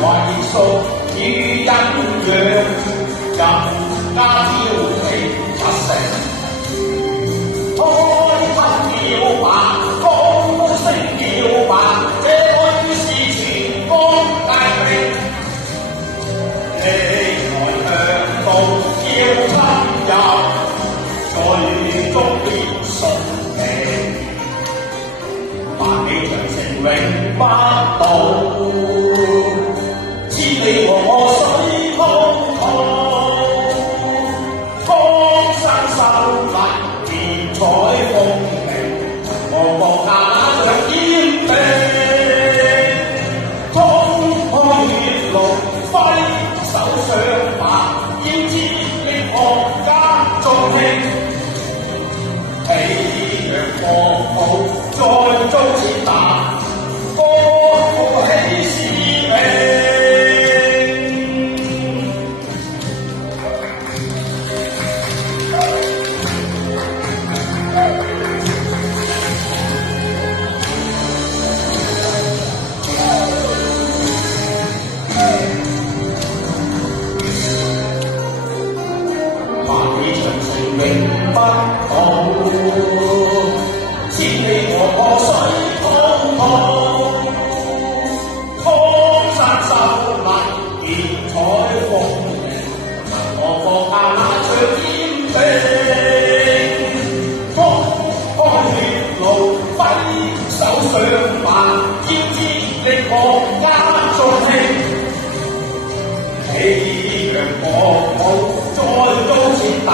懷素與陰陽，更加挑起不成。開心了吧，高聲了吧，這裏是全國大榮。歷來強盜要侵入，最終必順利。萬里長城永不倒，千里黃河水滔滔。江山秀麗，電彩風明，我國亞長堅定。衝開血路，揮手上馬，要接力國家眾興。喜洋國土，再遭踐踏，歌舞起使命。萬里長城永不倒，千里黃河水滔滔。江山秀麗，電彩風明，我國亞長堅定。衝開血路，揮手上馬，要接力國家眾興。喜洋國土，再遭踐踏。